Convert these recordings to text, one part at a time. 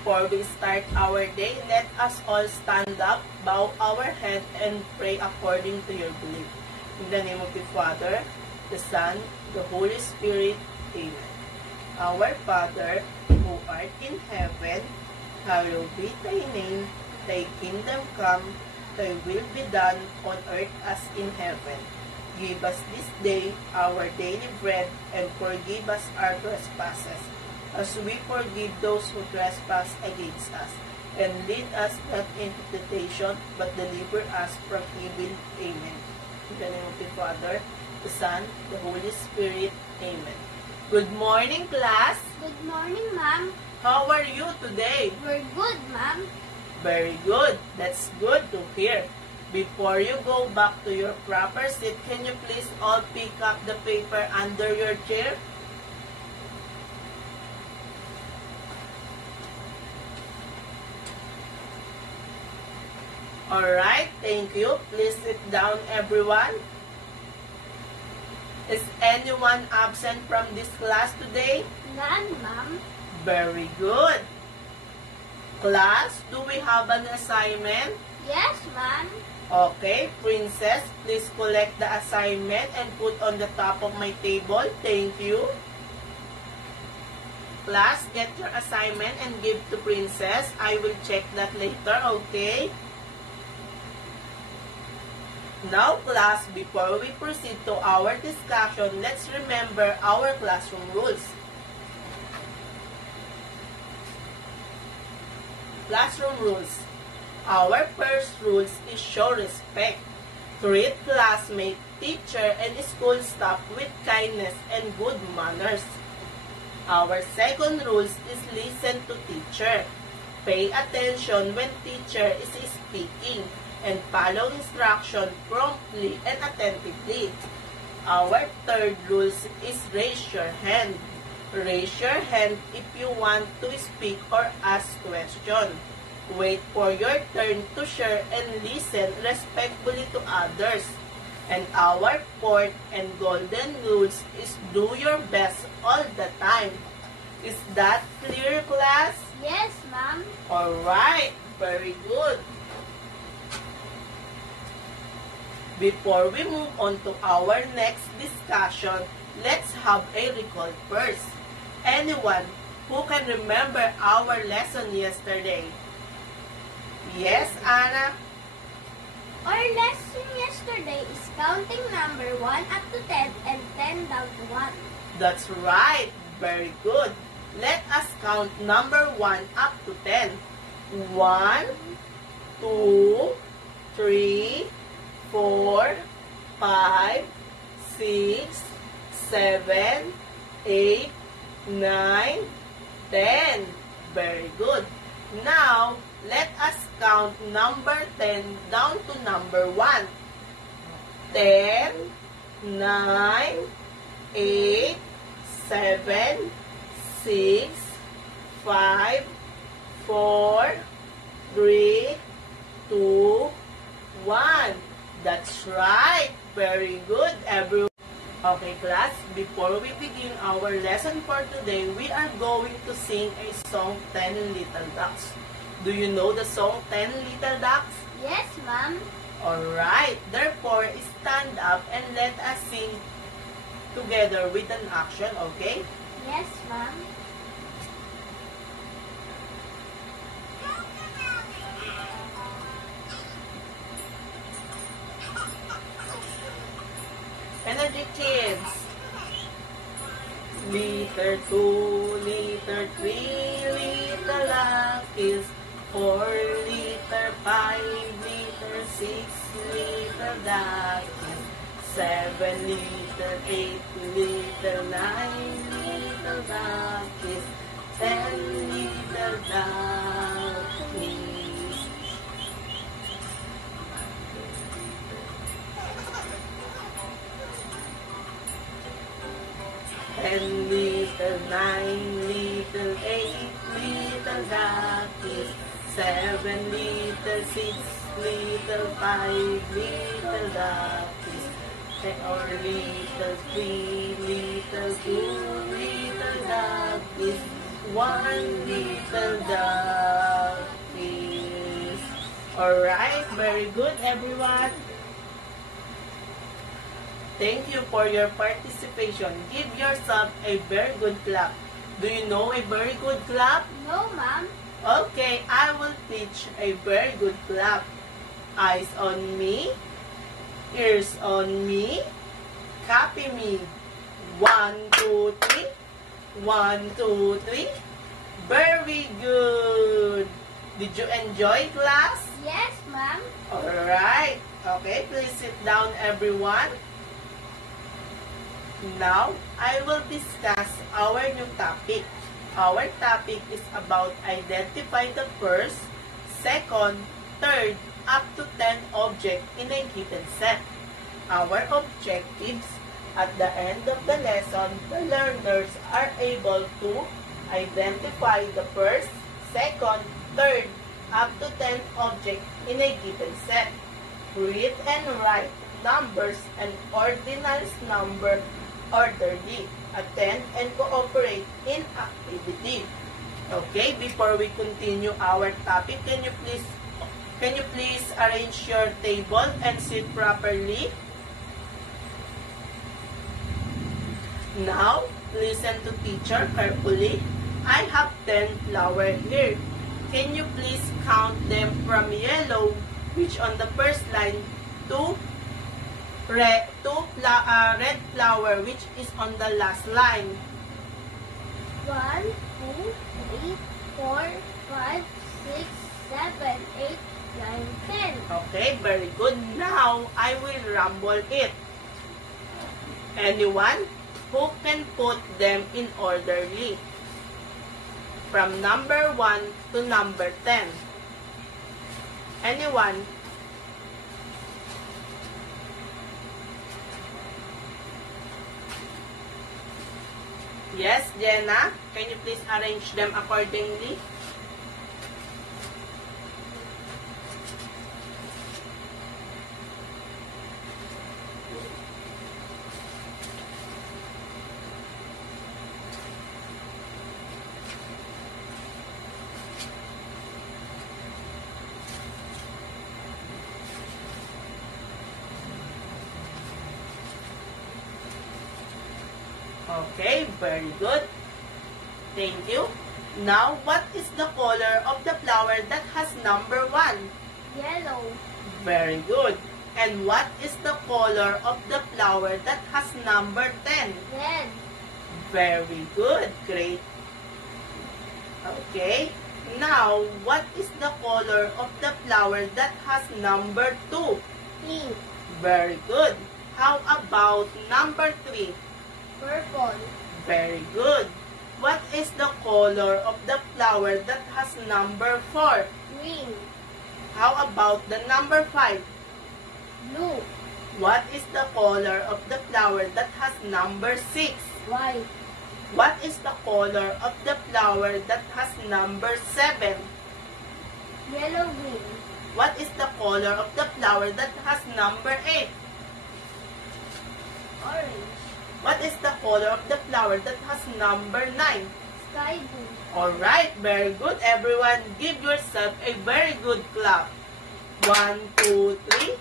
Before we start our day, let us all stand up, bow our head, and pray according to your belief. In the name of the Father, the Son, the Holy Spirit. Amen. Our Father, who art in heaven, hallowed be thy name. Thy kingdom come, thy will be done on earth as in heaven. Give us this day our daily bread, and forgive us our trespasses, as we forgive those who trespass against us. And lead us not into temptation, but deliver us from evil. Amen. In the name of the Father, the Son, the Holy Spirit. Amen. Good morning, class. Good morning, ma'am. How are you today? We're good, ma'am. Very good. That's good to hear. Before you go back to your proper seat, can you please all pick up the paper under your chair? Alright, thank you. Please sit down, everyone. Is anyone absent from this class today? None, ma'am. Very good. Class, do we have an assignment? Yes, ma'am. Okay, Princess, please collect the assignment and put on the top of my table. Thank you. Class, get your assignment and give to Princess. I will check that later, okay? Now, class, before we proceed to our discussion, let's remember our classroom rules. Classroom rules. Our first rule is show respect. Treat classmates, teacher, and school staff with kindness and good manners. Our second rule is listen to teacher. Pay attention when teacher is speaking and follow instruction promptly and attentively. Our third rule is raise your hand. Raise your hand if you want to speak or ask question. Wait for your turn to share and listen respectfully to others. And our fourth and golden rules is do your best all the time. Is that clear, class? Yes, ma'am. Alright, very good. Before we move on to our next discussion, let's have a recall first. Anyone who can remember our lesson yesterday? Yes, Anna? Our lesson yesterday is counting number 1 up to 10 and 10 down to 1. That's right. Very good. Let us count number 1 up to 10. 1, 2, 3, 4, 5, 6, 7, 8, 9, 10. Very good. Now, let us count number 10 down to number 1. 10, 9, 8, 7, 6, 5, 4, 3, 2, 1. That's right. Very good, everyone. Okay, class, before we begin our lesson for today, we are going to sing a song, 10 Little Ducks. Do you know the song 10 Little Ducks? Yes, ma'am. Alright, therefore, stand up and let us sing together with an action, okay? Yes, ma'am. Energy, kids. Liter 2, liter 3, little duckies. 4, liter 5, liter 6, liter duckies. 7, liter 8, liter 9, little duckies. 10, little duckies. And little 9, little 8, little duckies. 7, little 6, little 5, little duckies. Or little 3, little 2, little duckies. one little dog is. Alright, very good everyone. Thank you for your participation. Give yourself a very good clap. Do you know a very good clap? No, Ma'am. Okay, I will teach a very good clap. Eyes on me, ears on me, copy me. 1, 2, 3. 1, 2, 3. Very good. Did you enjoy class? Yes, Ma'am. Alright. Okay, please sit down everyone. Now, I will discuss our new topic. Our topic is about identify the first, second, third, up to 10 objects in a given set. Our objectives, at the end of the lesson, the learners are able to identify the first, second, third, up to 10 objects in a given set. Read and write numbers and ordinals number orderly. Attend and cooperate in activity. Okay, before we continue our topic, can you please arrange your table and sit properly? Now, listen to teacher carefully. I have 10 flowers here. Can you please count them from yellow, which on the first line, to red flower, which is on the last line? 1, 2, 3, 4, 5, 6, 7, 8, 9, 10. Okay, very good. Now, I will rumble it. Anyone who can put them in orderly? From number 1 to number 10. Anyone? Yes, Jenna? Can you please arrange them accordingly? Okay, very good. Thank you. Now, what is the color of the flower that has number 1? Yellow. Very good. And what is the color of the flower that has number 10? Red. Very good. Great. Okay. Now, what is the color of the flower that has number 2? Pink. Very good. How about number 3? Purple. Very good. What is the color of the flower that has number 4? Green. How about the number 5? Blue. What is the color of the flower that has number 6? White. What is the color of the flower that has number 7? Yellow-green. What is the color of the flower that has number 8? Orange. What is the color of the flower that has number 9? Sky blue. Alright, very good everyone. Give yourself a very good clap. 1, 2, 3.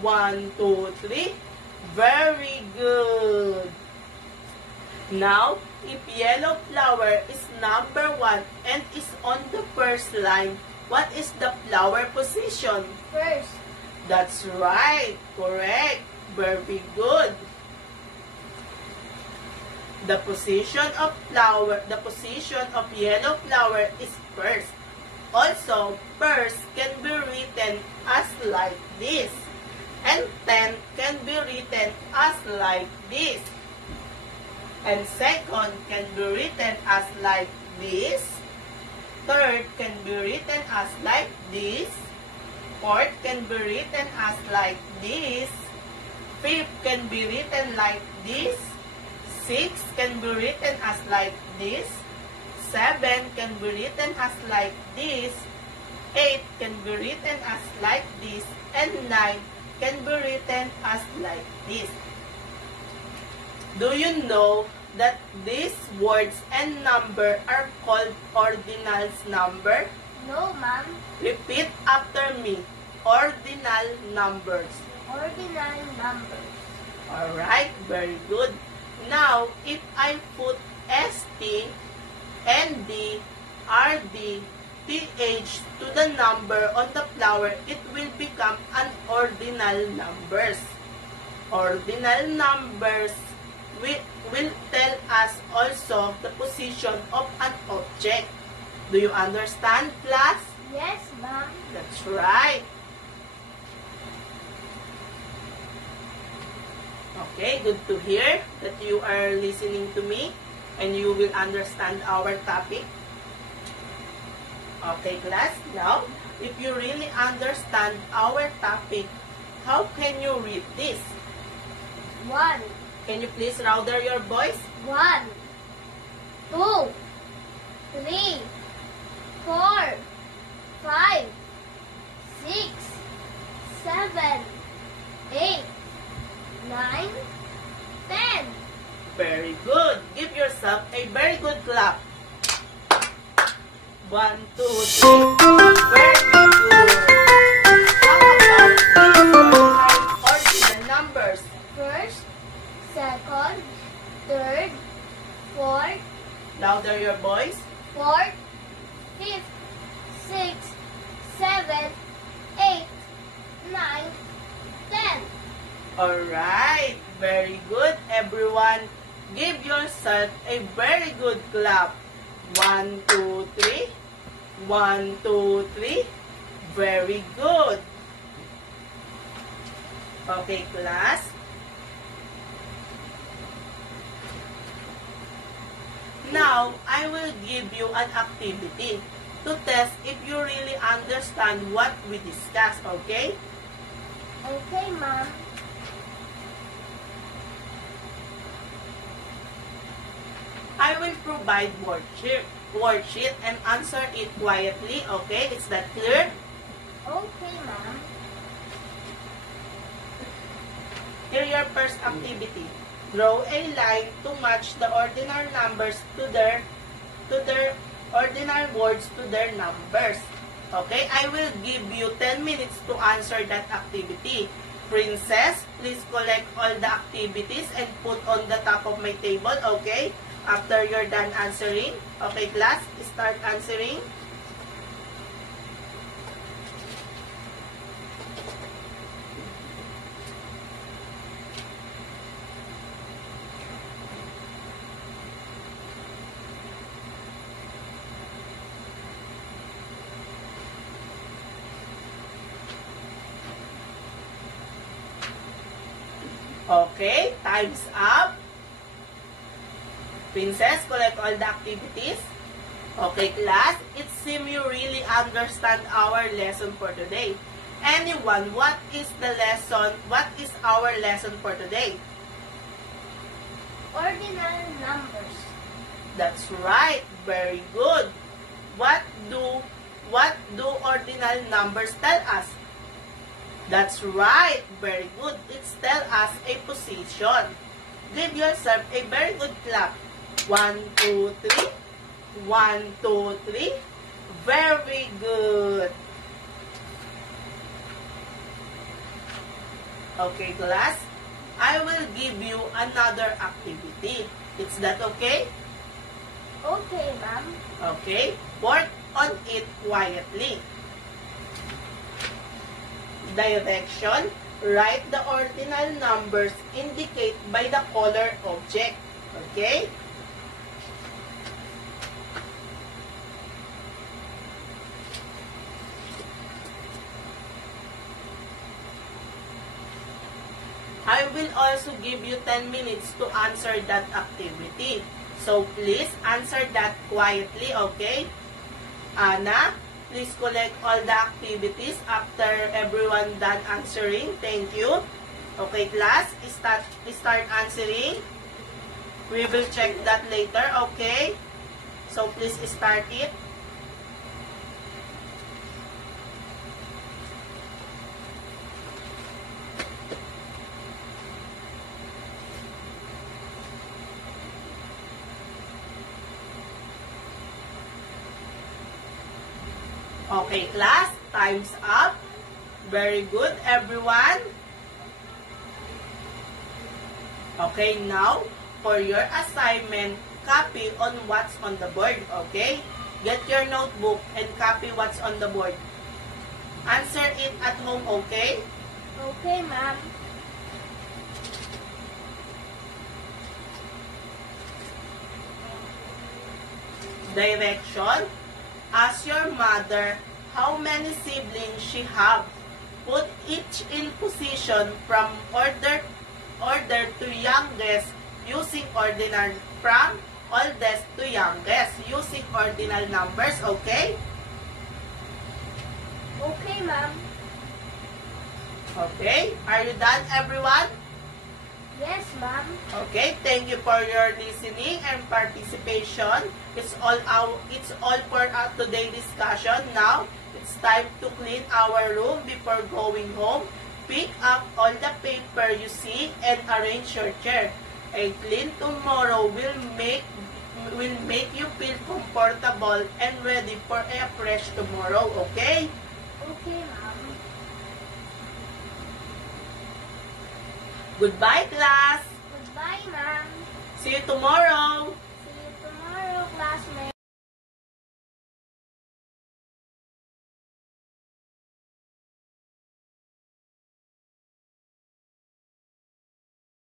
1, 2, 3. Very good. Now, if yellow flower is number 1 and is on the first line, what is the flower position? First. That's right. Correct. Very good. The position of yellow flower is first. Also, first can be written as like this. And 10 can be written as like this. And second can be written as like this. Third can be written as like this. Fourth can be written as like this. Fifth can be written like this. 6 can be written as like this. 7 can be written as like this. 8 can be written as like this. And 9 can be written as like this. Do you know that these words and number are called ordinals number? No, ma'am. Repeat after me. Ordinal numbers. Ordinal numbers. Alright, very good. Now, if I put ST, ND, RD, TH to the number on the flower, it will become an ordinal numbers. Ordinal numbers will tell us also the position of an object. Do you understand, class? Yes, ma'am. That's right. Okay, good to hear that you are listening to me and you will understand our topic. Okay, class. Now, if you really understand our topic, how can you read this? 1, Can you please louder your voice? 1, 2, 3, 4, 5, 6, 7, 8, 9, 10. Very good. Give yourself a very good clap. 1, 2, 3. Very good. How about these ordinal numbers? First, second, third, fourth, Louder your voice. fourth, fifth, sixth, seventh, eighth, ninth, 10. Alright. Very good, everyone. Give yourself a very good clap. 1, 2, 3. 1, 2, 3. Very good. Okay, class. Now, I will give you an activity to test if you really understand what we discussed, okay? Okay, ma'am. I will provide worksheet and answer it quietly, okay? Is that clear? Okay, ma'am. Here your first activity. Draw a line to match the ordinal numbers to their ordinal words to their numbers. Okay, I will give you 10 minutes to answer that activity. Princess, please collect all the activities and put on the top of my table, okay? After you're done answering, okay class, start answering. Okay, time's up. Princess, collect all the activities. Okay, class, it seems you really understand our lesson for today. Anyone, what is the lesson? What is our lesson for today? Ordinal numbers. That's right. Very good. What do ordinal numbers tell us? That's right. Very good. It's tell us a position. Give yourself a very good clap. 1, 2, 3. 1, 2, 3. Very good. Okay, class. I will give you another activity. Is that okay? Okay, ma'am. Okay. Work on it quietly. Direction. Write the ordinal numbers indicated by the color object. Okay? I will also give you 10 minutes to answer that activity. So please answer that quietly, okay? Anna, please collect all the activities after everyone done answering. Thank you. Okay, class, start answering. We will check that later, okay? So please start it. Okay, class, time's up. Very good, everyone. Okay, now, for your assignment, copy on what's on the board, okay? Get your notebook and copy what's on the board. Answer it at home, okay? Okay, ma'am. Direction. Ask your mother how many siblings she have. Put each in position from order to youngest using ordinal from oldest to youngest using ordinal numbers, okay? Okay, ma'am. Okay, are you done, everyone? Yes, ma'am. Okay, thank you for your listening and participation. It's all for our today discussion. Now, it's time to clean our room before going home. Pick up all the paper you see and arrange your chair. A clean tomorrow will make you feel comfortable and ready for a fresh tomorrow, okay? Okay, ma'am. Goodbye, class. Goodbye, ma'am. See you tomorrow.